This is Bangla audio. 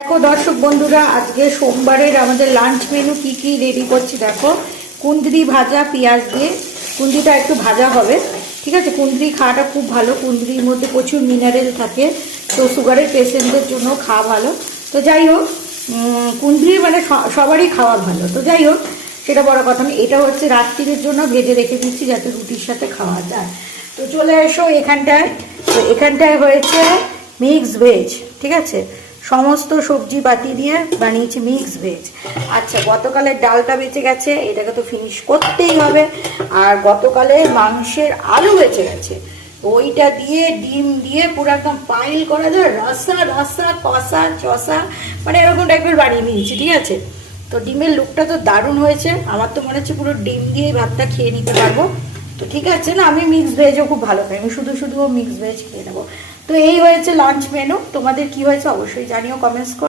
দেখো দর্শক বন্ধুরা, আজকে সোমবারের আমাদের লাঞ্চ মেনু কি কি রেডি করছি দেখো। কুঁদরি ভাজা পেঁয়াজ দিয়ে, কুঁদরিটা একটু ভাজা হবে, ঠিক আছে। কুঁদরি খাওয়াটা খুব ভালো, কুঁদরির মধ্যে প্রচুর মিনারেল থাকে, তো সুগারের পেশেন্টদের জন্য খাওয়া ভালো। তো যাই হোক, কুঁদরি মানে সবারই খাওয়া ভালো, তো যাই হোক সেটা বড় কথা না। এটা হচ্ছে রাত্রির জন্য ভেজে রেখে দিচ্ছি যাতে রুটির সাথে খাওয়া যায়। তো চলে এসো এখানটায়। তো এখানটায় হয়েছে মিক্স ভেজ, ঠিক আছে। সমস্ত সবজি বাটি দিয়ে বানিয়েছি মিক্স ভেজ। আচ্ছা, গতকালের ডালটা বেঁচে গেছে, এটাকে তো ফিনিশ করতেই হবে। আর গতকালের মাংসের আলু বেঁচে গেছে, ওইটা দিয়ে ডিম দিয়ে পুরো একদম পাইল করা যায়, রসা রসা কষা চষা, মানে এরকম টাইপের বানিয়ে নিয়েছি, ঠিক আছে। তো ডিমের লুকটা তো দারুণ হয়েছে, আমার তো মনে হচ্ছে পুরো ডিম দিয়ে ভাতটা খেয়ে নিতে পারবো। তো ঠিক আছে না, আমি মিক্স ভেজও খুব ভালো খাই, আমি শুধু শুধু মিক্স ভেজ খেয়ে নেবো। তো এই হয়েছে লাঞ্চ মেনু। তোমাদের কি হয়েছে অবশ্যই জানিও কমেন্টস করো।